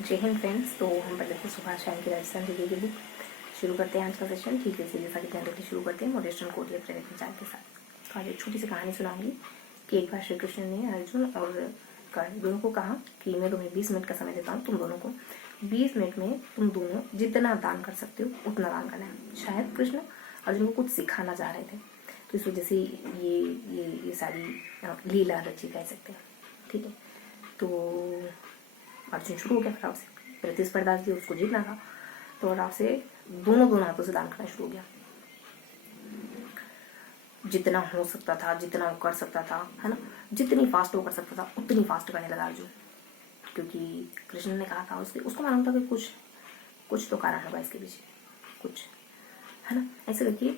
जय हिंद फ्रेंड्स। तो हम पढ़ लेते हैं सुभाष शाइन की राजस्थान जी की बुक। शुरू करते हैं आज का सेशन। ठीक है, सीधे सारी ध्यान रखते शुरू करते हैं मोटिवेशनल कोट या प्रेरक विचार के साथ। तो आज एक छोटी सी कहानी सुनाऊंगी कि एक बार श्री कृष्ण ने अर्जुन और कर्ण दोनों को कहा कि मैं तुम्हें 20 मिनट का समय देता हूँ, तुम दोनों को 20 मिनट में तुम दोनों जितना दान कर सकते हो उतना दान करना है। शायद कृष्ण अर्जुन को कुछ सिखाना चाह रहे थे, तो इस वजह से ये सारी लीला रची कह सकते हैं। ठीक है, तो अर्जुन शुरू हो गया फटाफट से। प्रतिस्पर्धा थी, उसको जीतना था, तो फटाफट से दोनों हाथों से दान करना शुरू हो गया। जितना हो सकता था, जितना वो कर सकता था, है ना, जितनी फास्ट वो कर सकता था उतनी फास्ट करने लगा अर्जुन, क्योंकि कृष्ण ने कहा था उसको मालूम था कि कुछ तो कारण होगा इसके पीछे, कुछ, है ना। ऐसे करके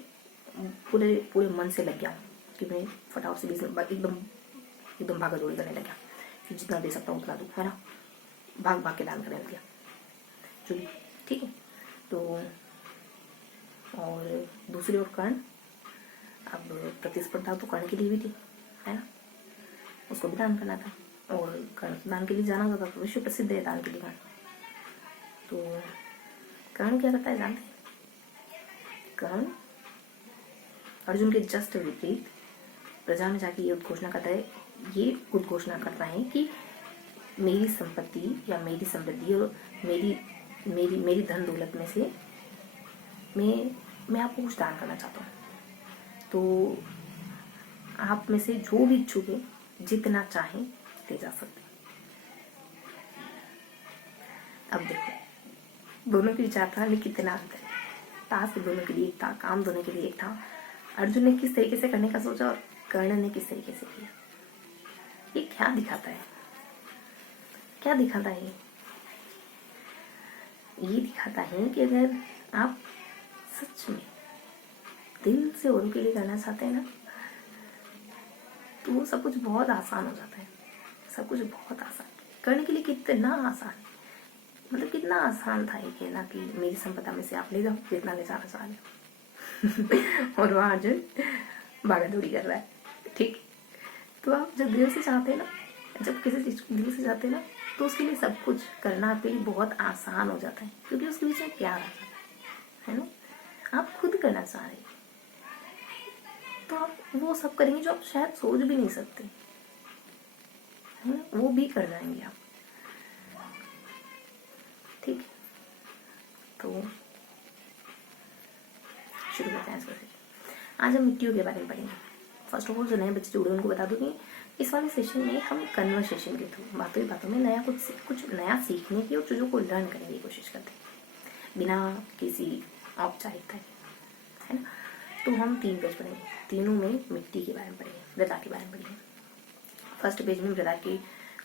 पूरे पूरे मन से लग गया कि मैं फटाफट से एकदम भागा दौड़ी करने लगा कि जितना दे सकता हूँ उतना दूँ, है ना। भाग भाग के दान करने लग गया। चलिए, ठीक है। तो और दूसरी ओर कर्ण, अब प्रतिस्पर्धा तो कर्ण के लिए भी थी, है ना, उसको भी दान करना था। और कर्ण दान के लिए जाना होता था, विश्व प्रसिद्ध है दान के लिए कर्ण। तो कर्ण क्या करता है जानते हैं? कर्ण अर्जुन के जस्ट विपरीत प्रजा में जाके ये उद्घोषणा करता है, कि मेरी संपत्ति या मेरी समृद्धि और मेरी धन दौलत में से मैं आपको कुछ दान करना चाहता हूँ। तो आप में से जो भी इच्छुक है जितना चाहें दे जा सकते हैं। अब देखो, दोनों की विचारधारा में कितना अंतर है। टास्क दोनों के लिए एक था, काम दोनों के लिए एक था। अर्जुन ने किस तरीके से करने का सोचा और कर्ण ने किस तरीके से किया। ये क्या दिखाता है? क्या दिखाता है? ये दिखाता है कि अगर आप सच में दिल से औरों के लिए करना चाहते हैं ना, तो सब कुछ बहुत आसान हो जाता है। सब कुछ बहुत आसान करने के लिए कितना आसान, मतलब कितना आसान था ये कहना कि मेरी संपदा में से आप ले जाओ जितना ले जाना चाह रहे हो। और वहां अर्जुन भागा दौड़ी कर रहा है। ठीक, तो आप जब दिल से चाहते हैं ना, जब किसी चीज को दिल से चाहते हैं ना, तो उसके लिए सब कुछ करना आपके लिए बहुत आसान हो जाता है, क्योंकि उसके बीच में प्यार आ जाता है ना। आप खुद करना चाह रहे हैं तो आप वो सब करेंगे जो आप शायद सोच भी नहीं सकते, है ना, वो भी कर जाएंगे आप। ठीक, तो शुरू करते हैं इसको। आज हम मिट्टियों के बारे में पढ़ेंगे। फर्स्ट ऑफ ऑल जो नए बच्चे जुड़े उनको बता दूं कि इस वाले सेशन में हम कन्वर्सेशन के थ्रू बातों ही बातों में कुछ नया सीखने की और चीज़ों को लर्न करने की कोशिश करते हैं बिना किसी औपचारिकता के, है ना। तो हम 3 पेज पढ़ेंगे, तीनों में मिट्टी के बारे में पढ़ेंगे, मृदा के बारे में पढ़ेंगे। फर्स्ट पेज में मृदा के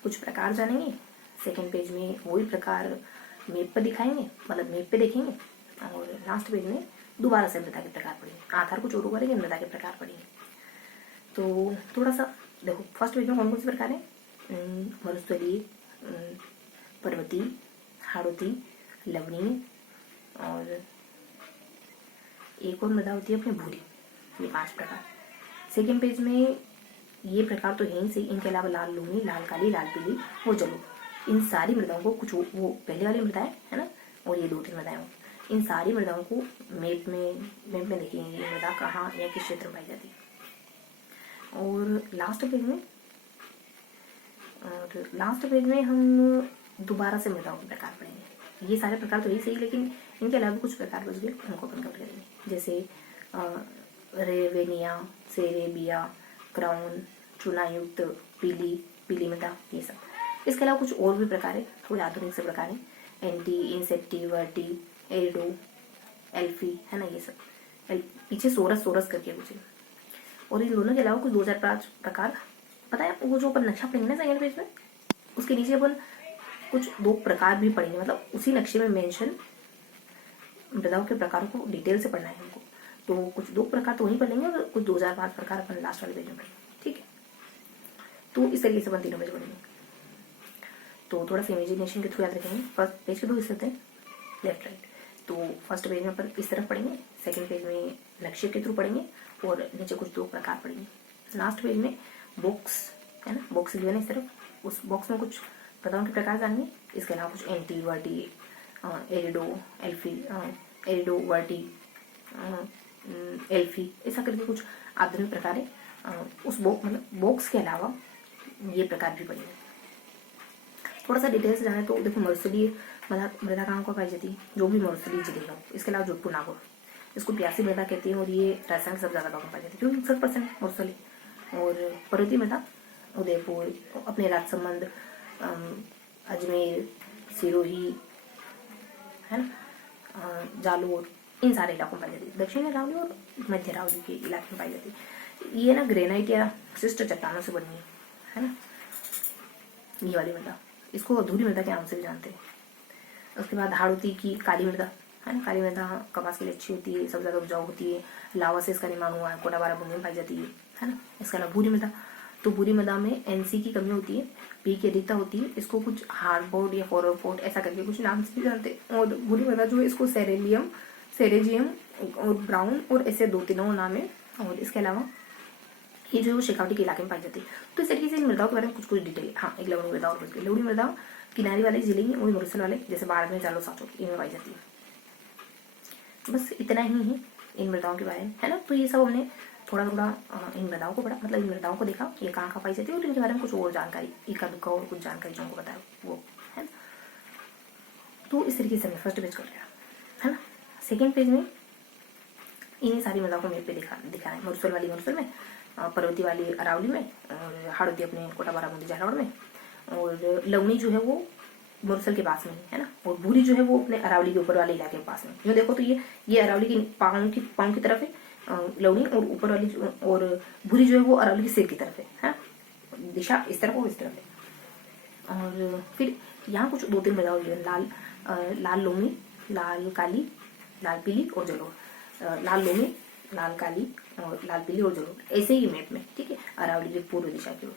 कुछ प्रकार जानेंगे, सेकेंड पेज में वही प्रकार मेप पर दिखाएंगे, मतलब मेप पे देखेंगे, और लास्ट पेज में दोबारा से मृदा के प्रकार पढ़ेंगे। आधार कुछ और करेंगे, मृदा के प्रकार पढ़ेंगे। तो थोड़ा सा देखो, फर्स्ट पेज में कौन कौन से प्रकार है? मरुस्थलीय, पर्वतीय, हाड़ोती, लवणीय, और एक और मृदा होती है अपनी भूरी। ये 5 प्रकार। सेकेंड पेज में ये प्रकार तो है ही सही, इनके अलावा लाल लूनी, लाल काली, लाल पीली, वो चलो इन सारी मृदाओं को, कुछ वो पहले वाली मृदा है ना, और ये 2-3 मृदाएं, इन सारी मृदाओं को मेप में देखेंगे ये मृदा कहाँ या किस क्षेत्र में पाई जाती है। और लास्ट पेज में हम दोबारा से मृदाओं के प्रकार पढ़ेंगे। ये सारे प्रकार तो यही सही, लेकिन इनके अलावा कुछ प्रकार बच गए, उनको अपन कवर करेंगे, जैसे रेवेनिया, सेरेबिया, क्राउन, चूनायुक्त, पीली मृदा, ये सब। इसके अलावा कुछ और भी प्रकार है, थोड़े आधुनिक से प्रकार है, एंटी, इंसेप्टी, वर्टी, एरिडो, एल्फी, है ना, ये सब। पीछे सोरस करके कुछ है। और इन दोनों के अलावा कुछ 2005 प्रकार, पता है वो जो अपन नक्शा पढ़ेंगे ना सेकेंड पेज में, उसके नीचे अपन कुछ 2 प्रकार भी पढ़ेंगे, मतलब उसी नक्शे में मेंशन मृदाओं के प्रकारों को डिटेल से पढ़ना है हमको। तो कुछ 2 प्रकार तो वहीं पढ़ेंगे और कुछ 2005 प्रकार अपन लास्ट वाले पेज में पढ़ेंगे। ठीक है, तो इस तरीके से अपन तीनों पेज पढ़ेंगे। तो थोड़ा सा इमेजिनेशन के थ्रू याद रखेंगे। फर्स्ट पेज के 2 हिस्से हैं, लेफ्ट राइट। तो फर्स्ट पेज में अपन इस तरफ पढ़ेंगे, सेकेंड पेज में लक्ष्य के थ्रू पढ़ेंगे, और नीचे कुछ 2 प्रकार पढ़ेंगे। लास्ट पेज में बॉक्स, है ना, बॉक्स गिवन है इस तरफ, उस बॉक्स में कुछ मृदाओं के प्रकार जानेंगे। इसके अलावा कुछ एंटी, वर्टी, एरिडो, एल्फी, एरिडो, वर्टी, एल्फी, ऐसा करके कुछ आधुनिक प्रकार है। उस बॉक्स के अलावा ये प्रकार भी पड़ेंगे। थोड़ा सा डिटेल से जाने तो देखो, मरुस्थलीय मृदा कहाँ को पाई जाती है, जो भी मरुस्थलीय जिले हो। इसके अलावा जोधपुर, नागौर, इसको प्यासी मृदा कहते हैं और ये राजस्थान के सब ज्यादा भाग में पाई जाती है क्योंकि 60% मरुस्थलीय। और पर्वतीय मृदा उदयपुर, अपने राजसमंद, अजमेर, सिरोही, है ना, जालोर, इन सारे इलाकों में पाई जाती है। दक्षिणी अरावली और मध्य अरावली के इलाके में पाई जाती है। ये ना ग्रेनाइट या शिष्ट चट्टानों से बनी है ना, ये वाली मृदा। इसको अधूरी मृदा के नाम से भी जानते हैं। उसके बाद हाड़ौती की काली मृदा, है ना, काली मृदा कपास के लिए अच्छी होती है, सबसे ज्यादा उपजाऊ होती है, लावा से इसका निर्माण हुआ है, कोटा बारा बूंदे में पाई जाती है ना। इसके अलावा भूरी मृदा, तो भूरी मृदा में एनसी की कमी होती है, पी की अधिकता होती है। इसको कुछ हार्डबोर्ड या फोरोपोर्ट ऐसा करके कुछ नाम से भी जानते हैं। और भूरी मृदा जो है इसको सेरेलियम, सेरेजियम और ब्राउन और ऐसे 2-3 और नाम है। और इसके अलावा ये जो है वो शेखावटी के इलाके में पाई जाती है। तो इस तरीके से इन मृदाओं के बारे में कुछ कुछ डिटेल। हाँ, एक लवणी मृदा और लवणी मृदा किनारे वाले जिले ही और मरुस्थल वाले जैसे बाड़मेर, जालोर, सांचौर, इनमें पाई जाती है। बस इतना ही है इन मृदाओं के बारे में, है ना। तो ये सब हमने थोड़ा थोड़ा इन मृदाओं को पढ़ा, मतलब इन मृदाओं को देखा, ये कहाँ कहाँ पाई जाती है और इनके बारे में कुछ और जानकारी, इक्का दुक्का और कुछ जानकारी जो हमको बताया वो, है ना। तो इस तरीके से हमने फर्स्ट पेज कर लिया, है ना। सेकेंड पेज में इन्हीं सारी मृदाओं को मैप पे दिखा है। मरुस्थल वाली मरुस्थल में, पर्वती वाली अरावली में, और हाड़ौती अपने कोटा बारा बूंदी झालावाड़ में, और लवणी जो है वो मरुस्थल के पास में है ना, और भूरी जो है वो अपने अरावली के ऊपर वाले इलाके के पास में। जो देखो तो ये अरावली की पाँव की तरफ है लवणी, और ऊपर वाली और भूरी जो है वो अरावली के सिर की तरफ है, दिशा इस तरफ और इस तरफ है। और फिर यहाँ कुछ 2-3 मृदा हुई है, लाल लोमी, लाल काली, लाल पीली और जलोढ़। लाल लोमी, लाल काली और लाल पीली और जलोढ़, ऐसे ही मैप में, ठीक है, अरावली की पूर्व दिशा की ओर।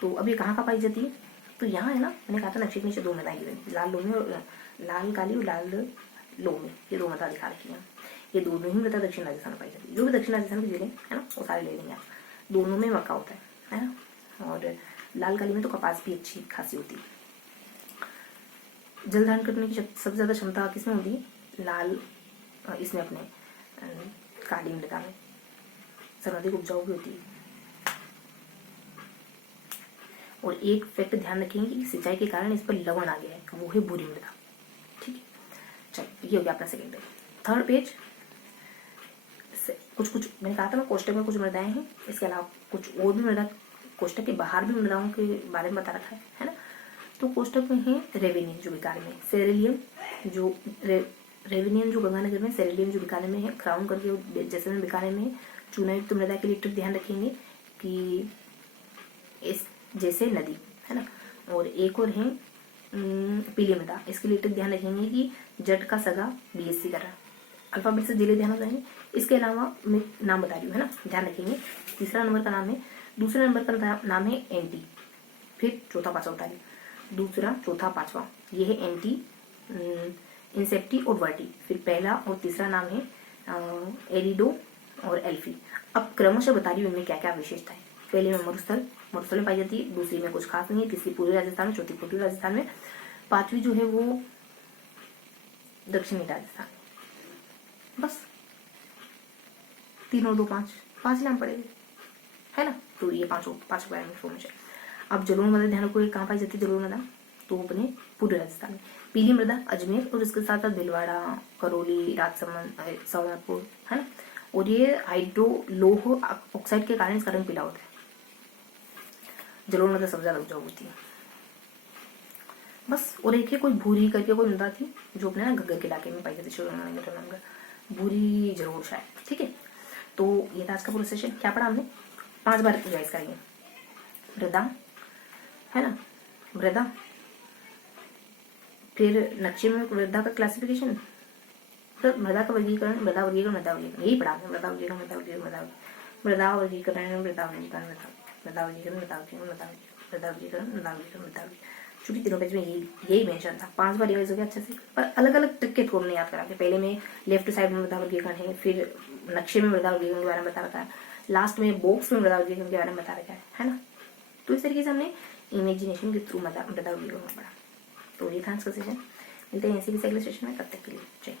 तो अब ये कहाँ पाई जाती है, तो यहाँ है ना, मैंने कहा था नक्शे के नीचे 2 मृदाएं गिरी, लाल लोमी और लाल काली और लाल लोमी, ये 2 मृदा दिखा रखी है। ये दोनों ही मृदा दक्षिण राजस्थान में पाई जाती है। जो भी दक्षिण राजस्थान के जिले है ना वो सारे ले लेंगे आप। दोनों में मक्का होता है ना। और लाल काली में तो कपास भी अच्छी खासी होती है। जल धारण करने की सबसे ज्यादा क्षमता किसमें होती है, लाल, इसमें अपने काली मृदा में सर्वाधिक उपजाऊ भी होती है। और एक फैक्ट ध्यान रखेंगे कि सिंचाई के कारण इस पर लवण आ गया है, वो है भूरी मृदा, ठीक है। चलो, ये हो गया अपना सेकेंड पेज। थर्ड पेज कुछ मैंने कहा था ना, कोष्टक में कुछ मृदाएं हैं, इसके अलावा कुछ और भी मृदा, कोष्टक के बाहर भी मृदाओं के बारे में बता रखा है ना। तो कोष्टक में है रेवेनियन जो बीकानेर में, सेरेलियम जो रेवेनियन जो गंगानगर में, सेरेलियम जो बीकानेर में है, क्राउन करके जैसलमेर बीकानेर में है। चूनायुक्त मृदा के लिए ट्रिक ध्यान रखेंगे कि इस जैसे नदी है ना। और एक और है पीली मृदा, इसके लिए ट्रिक ध्यान रखेंगे कि जट का सगा बीएससी कर रहा है। अल्फाबेट से जिले ध्यान हो जाएंगे। इसके अलावा मैं नाम बता रही हूँ, है ना, ध्यान रखेंगे। तीसरा नंबर का नाम है, दूसरे नंबर का नाम है एंटी, फिर चौथा पांचवा बता रही, दूसरा चौथा पांचवा ये है एंटी, इंसेप्टी और वर्टी। फिर पहला और तीसरा नाम है एरिडो और एल्फी। अब क्रमशः बता रही हूँ इनमें क्या क्या विशेषता है। पहले में मरुस्थल में पाई जाती है, दूसरी में कुछ खास नहीं है, तीसरी पूर्वी राजस्थान में, चौथी पूर्वी राजस्थान में, पांचवी जो है वो दक्षिणी राजस्थान। बस 3 और 2 5 नाम पड़ेंगे, है ना। तो ये पांच बारे में इन्फॉर्मेशन। अब जलोढ़ मृदा ध्यान रखो, कहाँ पाई जाती है जलोढ़ मृदा, तो अपने पूर्वी राजस्थान में। पीली मृदा अजमेर और इसके साथ साथ भीलवाड़ा, करौली, राजसमंद, सवालपुर, है ना। और ये हाइड्रो लोह ऑक्साइड के कारण इसका रंग पीला होता है। जलोढ़ मृदा सबसे ज्यादा उपजाऊ होती है। बस, और एक है कोई भूरी करके कोई मृदा थी जो अपने ना घग्गर के इलाके में पाई जाती है, भूरी जलोढ़ शायद, ठीक है। तो ये था आज का पूरा सेशन। क्या पढ़ा हमने, 5 बार रिवाइज करेंगे। मृदा, है ना, मृदा, फिर नक्शे में मृदा का क्लासिफिकेशन, तो मृदा का वर्गीकरण, मृदा वर्गीकरण, यही पढ़ा हमने। मृदा वर्गीकरण, चूंकि तीनों पेज में यही मेंशन था। 5 बार रिवाइज हो गया अच्छे से, पर अलग अलग ट्रिक के थ्रू हमने याद करा के। पहले में लेफ्ट साइड में मृदा वर्गीकरण है, फिर नक्शे में मृदा वर्गीकरण के बारे में बता रखा है, लास्ट में बॉक्स में मृदा वर्गीकरण के बारे में बता रखा है ना। तो इस तरीके से हमने इमेजिनेशन के थ्रू मृदा विलोम पड़ा। तो ये था आज का सेशन। मिलते हैं ऐसे किसी अगले सेशन में, तब तक के लिए जय हिंद।